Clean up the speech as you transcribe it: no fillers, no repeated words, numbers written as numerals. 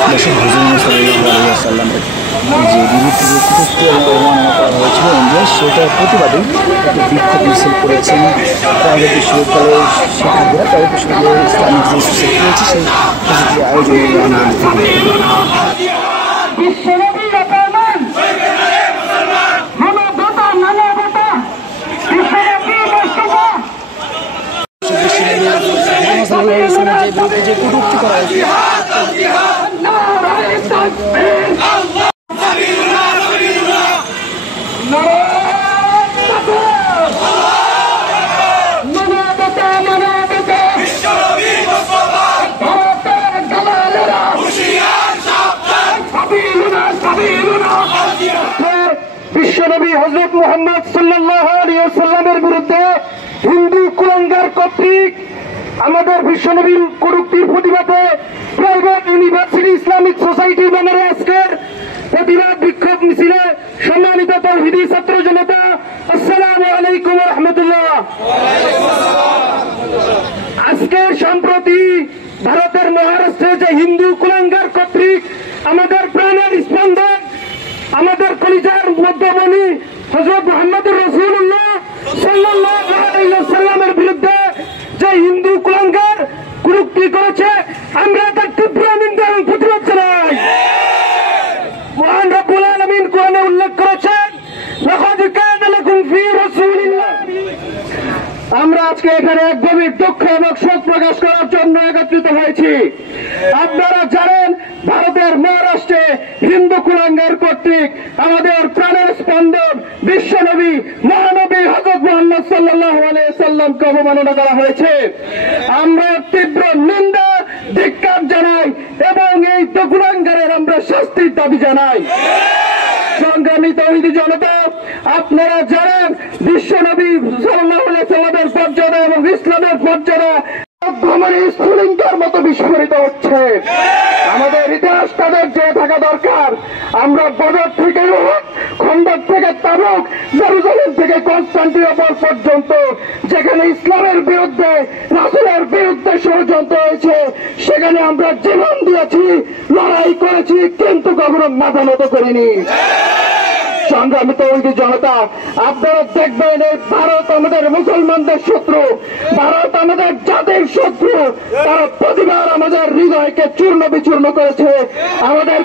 দর্শক হুজুর সাল্লাল্লাহু আলাইহি ওয়াসাল্লামের যে বিরুদ্ধে যে কটূক্তি এবং অবমাননা করা হয়েছিল ইন্ডিয়ায় সেটার প্রতিবাদে একটি বিক্ষোভ মিছিল করেছেন প্রাইভেট বিশ্ববিদ্যালয়ের শিক্ষার্থীরা। প্রাইভেট বিশ্ববিদ্যালয়ের ইসলামিক যে সোসাইটি রয়েছে সেই সোসাইটির আয়োজনে যে কটূক্তি করা হয়েছে বিশ্বনবী হযরত মুহাম্মদ সাল্লাল্লাহু আলাইহি ওয়াসাল্লামের বিরুদ্ধে হিন্দু কুলাঙ্গার কর্তৃক আমাদের বিশ্বনবীর কটূক্তির প্রতিবাদে প্রাইভেট ইউনিভার্সিটি ইসলামিক সোসাইটি ব্যানারে আজকের প্রতিবাদ বিক্ষোভ মিছিলে সম্মানিত তাওহীদি ছাত্র জনতা আসসালামু আলাইকুম ওয়া রাহমাতুল্লাহ। আজকের সম্প্রতি ভারতের মহারাষ্ট্রে যে হিন্দু কুলাঙ্গার কর্তৃক আমাদের প্রাণের স্পন্দন আমাদের কলিজার মধ্যমণি হযরত মুহাম্মদুর রাসূলুল্লাহ সাল্লাল্লাহু আলাইহি ওয়াসাল্লামের বিরুদ্ধে যে হিন্দু কুলাঙ্গার কটূক্তি করেছে আমরা তার তীব্র নিন্দা এবং প্রতিবাদ জানাই। মহান রব্বুল আলামিন কোরআনে উল্লেখ করেছেন লাকাদ কানা লাকুম ফী রাসূলিল্লাহ। আমরা আজকে এখানে এক গভীর দুঃখ এবং শোক প্রকাশ করার জন্য একত্রিত হয়েছি। আপনারা জানেন ভারতের মহারাষ্ট্রে হিন্দু কুলাঙ্গার কর্তৃক আমাদের প্রাণের স্পন্দন বিশ্বনবী মহানবী হযরত মুহাম্মদ সাল্লাল্লাহু আলাইহি ওয়াসাল্লামকে অবমাননা করা হয়েছে। আমরা তীব্র নিন্দা ধিক্কার জানাই এবং এই কুলাঙ্গারের আমরা শাস্তির দাবি জানাই। সংগ্রামী তাওহীদি জনতা, আপনারা জানেন বিশ্বনবী সাল্লাল্লাহু আলাইহি ওয়াসাল্লামের মর্যাদা এবং ইসলামের মর্যাদা ভ্রমণে স্ফুলিঙ্গের মতো বিস্ফোরিত হচ্ছে। আমাদের ইতিহাস তাদের জেনে থাকা দরকার। আমরা বদর থেকে উহুদ, খন্দক থেকে তাবুক, জেরুজালেম থেকে কনস্টান্টিনোপল পর্যন্ত যেখানে ইসলামের বিরুদ্ধে রাসূলের বিরুদ্ধে ষড়যন্ত্র হয়েছে সেখানে আমরা জীবন দিয়েছি, লড়াই করেছি, কিন্তু কখনো মাথা নত করিনি। সংগ্রামী তাওহীদি জনতা, আপনারা দেখবেন এই ভারত আমাদের মুসলমানদের শত্রু, ভারত আমাদের জাতির শত্রু। তারা প্রতিবার আমাদের হৃদয়কে চূর্ণ বিচূর্ণ করেছে, আমাদের